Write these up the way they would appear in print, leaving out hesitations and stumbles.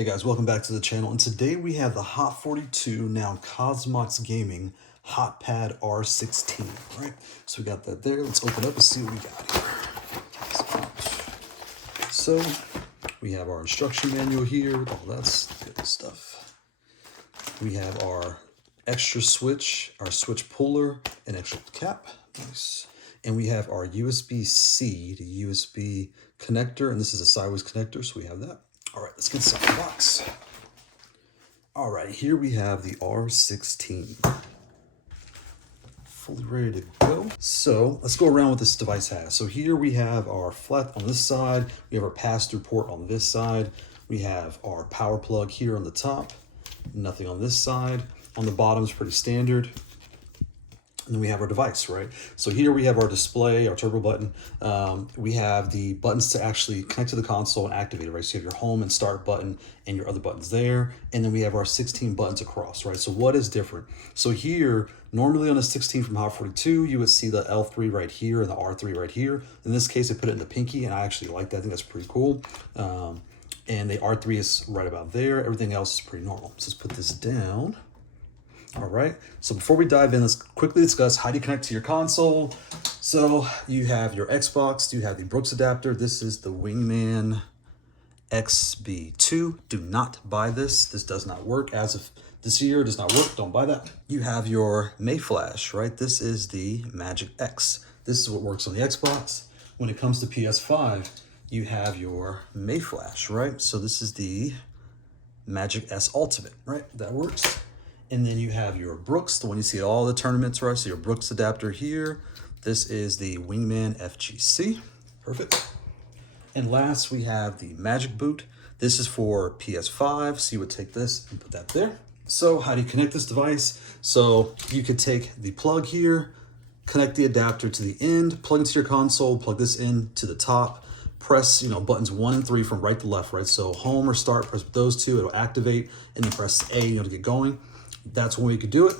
Hey guys, welcome back to the channel, and today we have the Haute42, now COSMOX Gaming Hotpad R16, right? So we got that there. Let's open up and see what we got here. So we have our instruction manual here, all that's good stuff. We have our extra switch, our switch puller, and extra cap, nice. And we have our USB-C to USB connector, and this is a sideways connector, so we have that. All right, let's get inside the box. All right, here we have the R16. Fully ready to go. So let's go around what this device has. So here we have our flat on this side. We have our pass-through port on this side. We have our power plug here on the top. Nothing on this side. On the bottom is pretty standard. And then we have our device, right? So here we have our display, our turbo button. We have the buttons to actually connect to the console and activate it, right? So you have your home and start button and your other buttons there. And then we have our 16 buttons across, right? So what is different? So here, normally on a 16 from Haute42, you would see the L3 right here and the R3 right here. In this case, I put it in the pinky, and I actually like that. I think that's pretty cool. And the R3 is right about there. Everything else is pretty normal. So let's put this down. All right, so before we dive in, let's quickly discuss how do you connect to your console. So you have your Xbox, you have the Brooks adapter. This is the Wingman XB2. Do not buy this. This does not work as of this year. It does not work. Don't buy that. You have your Mayflash, right? This is the Magic X. This is what works on the Xbox. When it comes to PS5, you have your Mayflash, right? So this is the Magic S Ultimate, right? That works. And then you have your Brooks, the one you see at all the tournaments, right? So your Brooks adapter here. This is the Wingman FGC. Perfect. And last, we have the MagicBoot. This is for PS5. So you would take this and put that there. So how do you connect this device? So you could take the plug here, connect the adapter to the end, plug into your console, plug this in to the top, press, buttons 1 and 3 from right to left, right? So home or start, press those two, it'll activate, and then press A, to get going. That's one way you could do it.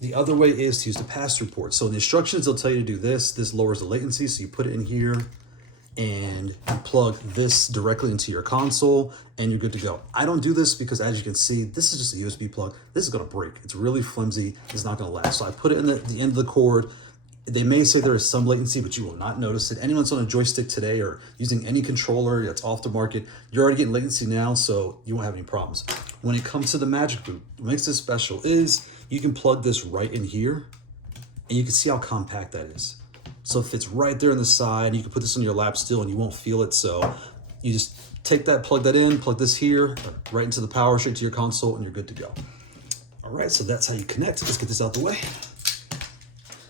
The other way is to use the pass-through port. So in the instructions, they'll tell you to do this. This lowers the latency, so you put it in here and you plug this directly into your console and you're good to go. I don't do this because, as you can see, this is just a USB plug. This is gonna break. It's really flimsy. It's not gonna last. So I put it in the end of the cord. They may say there is some latency, but you will not notice it. Anyone's on a joystick today or using any controller that's off the market, you're already getting latency now, so you won't have any problems. When it comes to the MagicBoot, what makes this special is you can plug this right in here, and you can see how compact that is. So it fits right there on the side. You can put this on your lap still, and you won't feel it. So you just take that, plug that in, plug this here, right into the power, straight to your console, and you're good to go. All right, so that's how you connect. Let's get this out the way.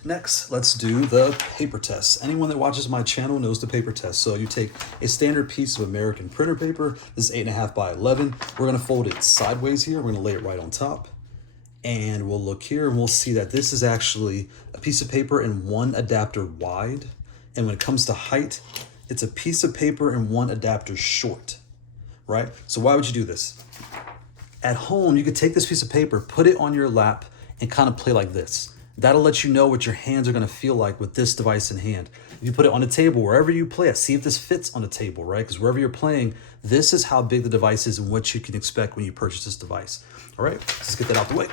Next, let's do the paper test. Anyone that watches my channel knows the paper test. So you take a standard piece of American printer paper. This is 8.5 by 11. We're gonna fold it sideways here. We're gonna lay it right on top. And we'll look here and we'll see that this is actually a piece of paper and 1 adapter wide. And when it comes to height, it's a piece of paper and 1 adapter short, right? So why would you do this? At home, you could take this piece of paper, put it on your lap, and kind of play like this. That'll let you know what your hands are gonna feel like with this device in hand. If you put it on a table, wherever you play it, see if this fits on the table, right? Because wherever you're playing, this is how big the device is and what you can expect when you purchase this device. All right, let's get that out the way.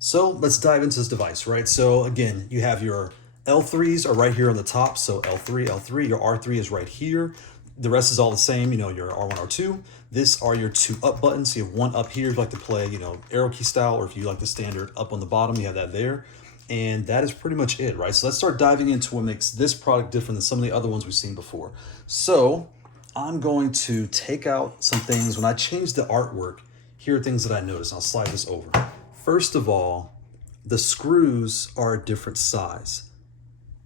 So let's dive into this device, right? So again, you have your L3s are right here on the top. So L3, your R3 is right here. The rest is all the same, your R1, R2. This are your 2 up buttons. So you have 1 up here if you like to play, arrow key style, or if you like the standard up on the bottom, you have that there. And that is pretty much it, right? So let's start diving into what makes this product different than some of the other ones we've seen before. So I'm going to take out some things. When I change the artwork, here are things that I noticed. I'll slide this over. First of all, the screws are a different size.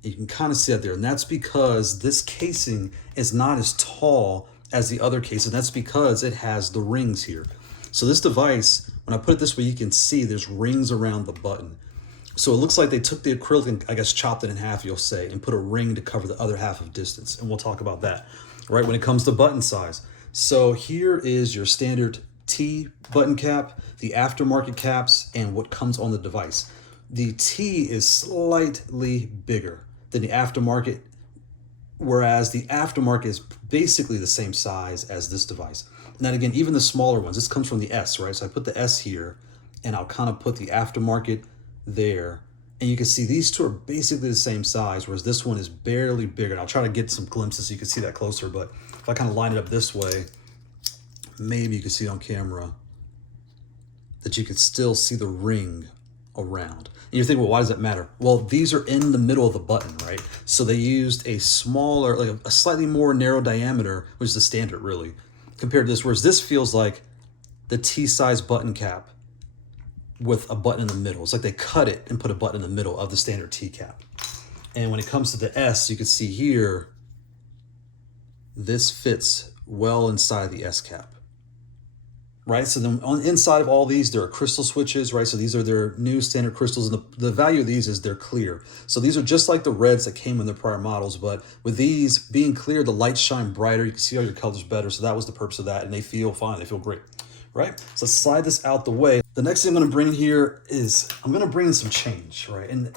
You can kind of see that there. And that's because this casing is not as tall as the other case. And that's because it has the rings here. So this device, when I put it this way, you can see there's rings around the button. So it looks like they took the acrylic and I guess chopped it in half, you'll say, and put a ring to cover the other half of distance. And we'll talk about that, right? When it comes to button size. So here is your standard T button cap, the aftermarket caps, and what comes on the device. The T is slightly bigger than the aftermarket whereas the aftermarket is basically the same size as this device. And then again, even the smaller ones, this comes from the S, right? So I put the S here, and I'll kind of put the aftermarket there. And you can see these two are basically the same size, whereas this one is barely bigger. And I'll try to get some glimpses so you can see that closer, but if I kind of line it up this way, maybe you can see on camera that you could still see the ring around. And you're thinking, well, why does that matter? Well, these are in the middle of the button, right? So they used a smaller, like a slightly more narrow diameter, which is the standard really, compared to this, whereas this feels like the T-size button cap with a button in the middle. It's like they cut it and put a button in the middle of the standard T cap. And when it comes to the S, you can see here, this fits well inside the S cap. Right, so then on the inside of all these, there are crystal switches, right? So these are their new standard crystals, and the value of these is they're clear. So these are just like the reds that came in the prior models, but with these being clear, the lights shine brighter. You can see all your colors better, so that was the purpose of that, and they feel fine, they feel great, right? So slide this out the way. The next thing I'm gonna bring in here is, I'm gonna bring in some change, right? And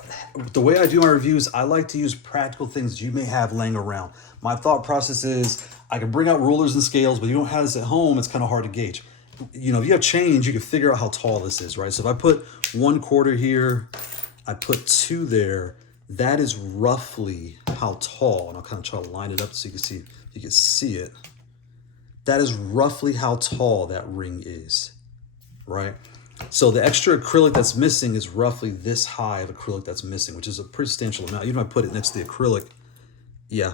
the way I do my reviews, I like to use practical things you may have laying around. My thought process is, I can bring out rulers and scales, but you don't have this at home, it's kind of hard to gauge. You know, if you have change, you can figure out how tall this is, right? So if I put 1/4 here, I put 2 there, that is roughly how tall, and I'll kind of try to line it up so you can see it. That is roughly how tall that ring is, right? So the extra acrylic that's missing is roughly this high of acrylic that's missing, which is a pretty substantial amount. Even if I put it next to the acrylic, yeah,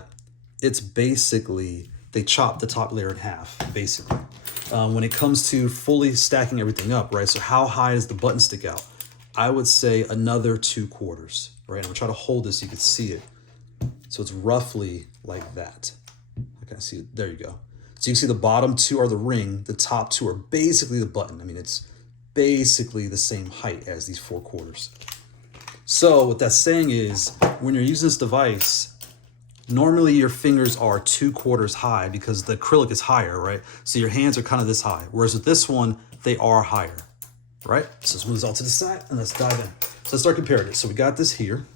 it's basically, they chopped the top layer in half, basically. When it comes to fully stacking everything up, right? So how high does the button stick out? I would say another 2/4, right? I'm gonna try to hold this so you can see it. So it's roughly like that. Okay, see it, there you go. So you can see the bottom 2 are the ring, the top 2 are basically the button. I mean, it's basically the same height as these 4/4. So what that's saying is, when you're using this device, normally your fingers are 2/4 high because the acrylic is higher, right? So your hands are kind of this high. Whereas with this one, they are higher, right? So let's move this all to the side and let's dive in. So let's start comparing it. So we got this here.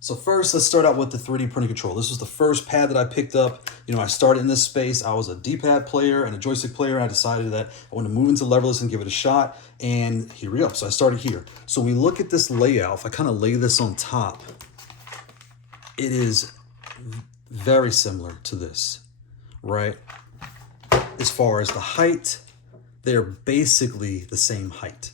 So first, let's start out with the 3D printing control. This was the first pad that I picked up. You know, I started in this space. I was a D-pad player and a joystick player. I decided that I want to move into leverless and give it a shot. And here we go. So I started here. So when we look at this layout, if I kind of lay this on top, it is very similar to this, right? As far as the height, they're basically the same height.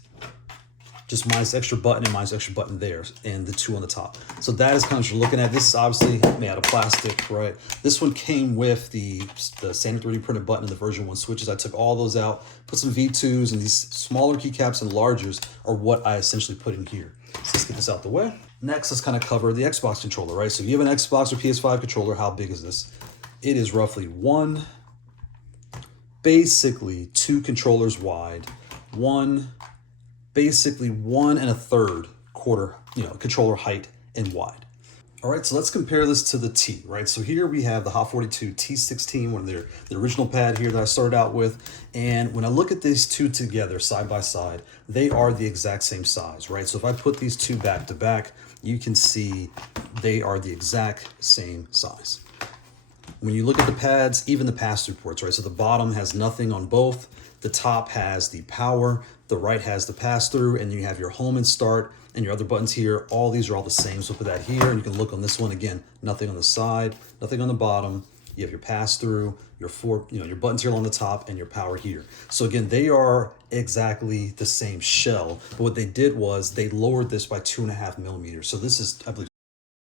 Just minus extra button and minus extra button there, and the 2 on the top. So that is kind of what you're looking at. This is obviously made out of plastic, right? This one came with the standard 3D printed button and the version 1 switches. I took all those out, put some V2s, and these smaller keycaps and largers are what I essentially put in here. So let's get this out the way. Next, let's kind of cover the Xbox controller, right? So if you have an Xbox or PS5 controller, how big is this? It is roughly basically 2 controllers wide, basically 1 1/3 controller height and wide. All right, so let's compare this to the T, right? So here we have the Haute42 T16, one of the original pad here that I started out with. And when I look at these two together side by side, they are the exact same size, right? So if I put these two back to back, you can see they are the exact same size. When you look at the pads, even the pass-through ports, right? So the bottom has nothing on both. The top has the power, the right has the pass-through, and then you have your home and start and your other buttons here. All these are all the same. So put that here, and you can look on this one again. Nothing on the side, nothing on the bottom. You have your pass-through, your buttons here on the top, and your power here. So again, they are exactly the same shell. But what they did was they lowered this by 2.5 millimeters. So this is, I believe,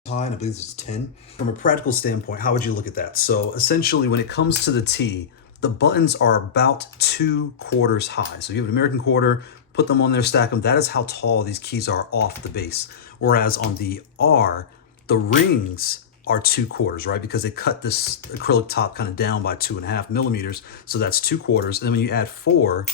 high, and I believe this is 10. From a practical standpoint, how would you look at that? So essentially, when it comes to the T, the buttons are about 2/4 high. So you have an American quarter, put them on there, stack them. That is how tall these keys are off the base. Whereas on the R, the rings are 2/4, right? Because they cut this acrylic top kind of down by 2.5 millimeters. So that's 2/4. And then when you add 4,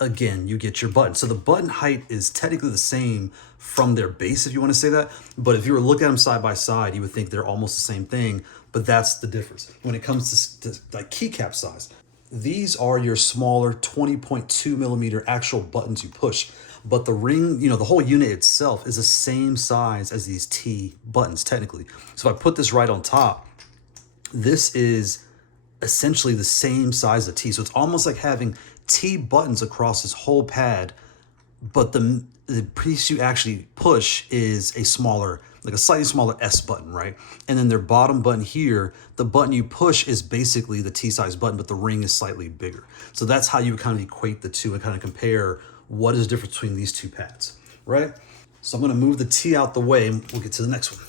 again, you get your button. So the button height is technically the same from their base, if you want to say that. But if you were looking at them side by side, you would think they're almost the same thing. But that's the difference. When it comes to like keycap size, these are your smaller 20.2 millimeter actual buttons you push. But the ring, the whole unit itself is the same size as these T buttons, technically. So if I put this right on top, This is essentially the same size of T. So it's almost like having T buttons across this whole pad, but the piece you actually push is a smaller, like a slightly smaller S button, right? And then their bottom button here, the button you push is basically the T size button, but the ring is slightly bigger. So that's how you kind of equate the two and kind of compare what is the difference between these two pads, right? So I'm gonna move the T out the way and we'll get to the next one.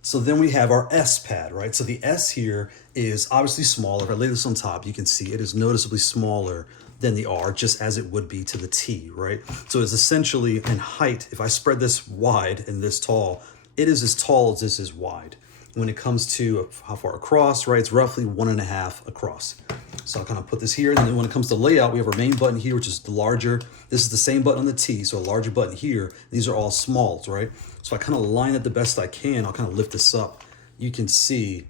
So then we have our S pad, right? So the S here is obviously smaller. If I lay this on top, you can see it is noticeably smaller than the R, just as it would be to the T, right? So it's essentially in height, if I spread this wide and this tall, it is as tall as this is wide. When it comes to how far across, right, it's roughly 1.5 across. So I'll kind of put this here, and then when it comes to layout, we have our main button here, which is the larger. This is the same button on the T, so a larger button here. These are all smalls, right? So I kind of line it the best I can. I'll kind of lift this up. You can see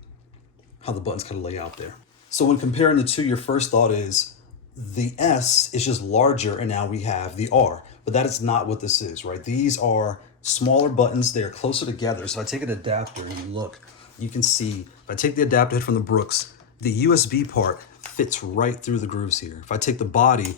how the buttons kind of lay out there. So when comparing the two, your first thought is the S is just larger, and now we have the R. But that is not what this is, right? These are smaller buttons. They're closer together. So if I take an adapter and you look, you can see, if I take the adapter head from the Brooks, the USB part fits right through the grooves here. If I take the body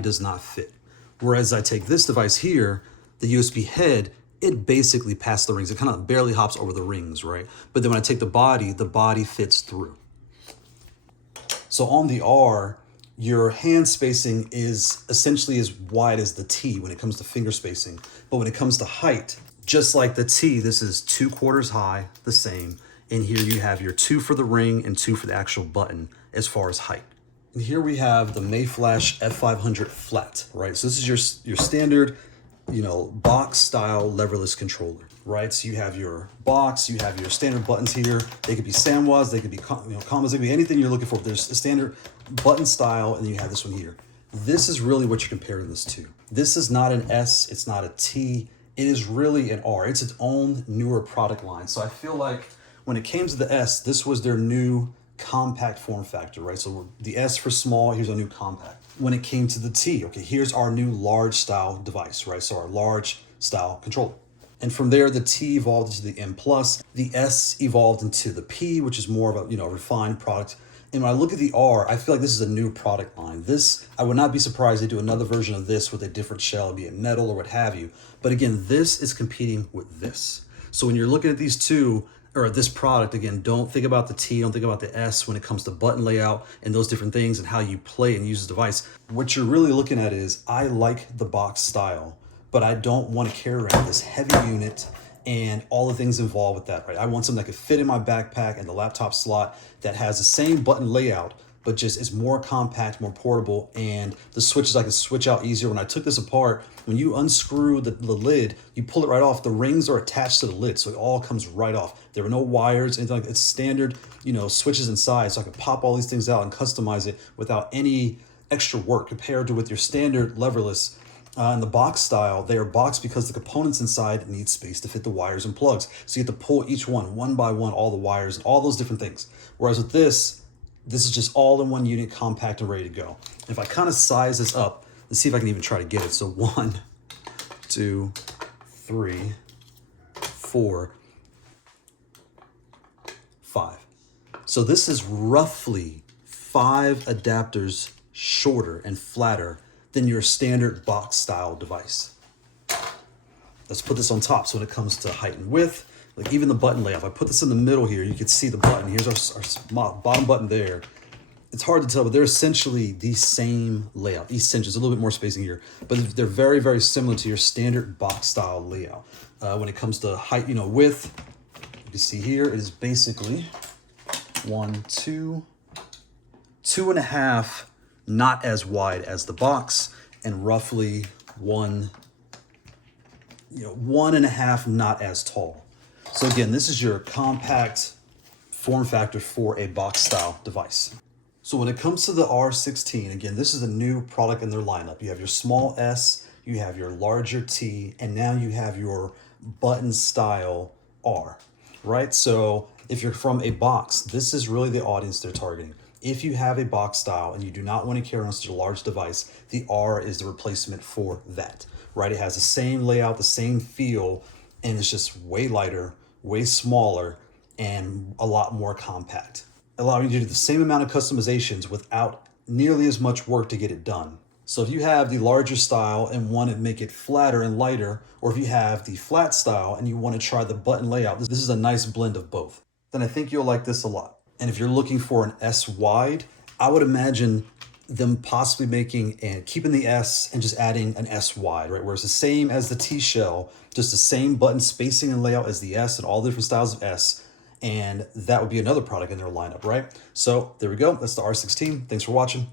does not fit. Whereas I take this device here, the USB head, it basically passed the rings. It kind of barely hops over the rings, right? But then when I take the body fits through. So on the R, your hand spacing is essentially as wide as the T when it comes to finger spacing. But when it comes to height, just like the T, this is 2/4 high, the same. And here you have your 2 for the ring and 2 for the actual button as far as height. And here we have the Mayflash F500 flat, right? So this is your standard, box style leverless controller, right? So you have your box, you have your standard buttons here. They could be Samwas, they could be combos, they could be anything you're looking for. There's a standard button style, and then you have this one here. This is really what you're comparing this to. This is not an S, it's not a T, it is really an R. It's its own newer product line. So I feel like when it came to the S, this was their new compact form factor, right? So the S for small, here's our new compact. When it came to the T, okay, here's our new large style device, right? So our large style controller. And from there, the T evolved into the M plus, the S evolved into the P, which is more of a refined product. And when I look at the R, I feel like this is a new product line. This, I would not be surprised they do another version of this with a different shell, be it metal or what have you. But again, this is competing with this. So when you're looking at these two, or this product, again, don't think about the T, don't think about the S when it comes to button layout and those different things and how you play and use the device. What you're really looking at is, I like the box style, but I don't want to carry around this heavy unit and all the things involved with that, right? I want something that could fit in my backpack and the laptop slot that has the same button layout, but just is more compact, more portable, and the switches I can switch out easier. When I took this apart, when you unscrew the lid, you pull it right off, the rings are attached to the lid, so it all comes right off. There are no wires, anything like that. It's standard, switches inside, so I can pop all these things out and customize it without any extra work compared to with your standard leverless. In the box style, they are boxed because the components inside need space to fit the wires and plugs. So you have to pull each one by one, all the wires and all those different things. Whereas with this is just all in one unit, compact and ready to go. If I kind of size this up, let's see if I can even try to get it. So 1, 2, 3, 4, 5. So this is roughly 5 adapters shorter and flatter than your standard box style device. Let's put this on top. So when it comes to height and width, like even the button layout, if I put this in the middle here, you can see the button. Here's our bottom button there. It's hard to tell, but they're essentially the same layout. Essentially, there's a little bit more spacing here, but they're very, very similar to your standard box style layout. When it comes to height, width, you can see here, it is basically 1, 2, 2.5, not as wide as the box, and roughly 1.5, not as tall. So again, this is your compact form factor for a box style device. So when it comes to the R16, again, this is a new product in their lineup. You have your small S, you have your larger T, and now you have your button style R, right? So if you're from a box, this is really the audience they're targeting. If you have a box style and you do not want to carry on such a large device, the R is the replacement for that, right? It has the same layout, the same feel, and it's just way lighter, way smaller, and a lot more compact. allowing you to do the same amount of customizations without nearly as much work to get it done. So if you have the larger style and want to make it flatter and lighter, or if you have the flat style and you want to try the button layout, this is a nice blend of both. Then I think you'll like this a lot. And if you're looking for an S wide, I would imagine them possibly making and keeping the S and just adding an S wide, right? Where it's the same as the T shell, just the same button spacing and layout as the S and all the different styles of S. And that would be another product in their lineup, right? So there we go. That's the R16. Thanks for watching.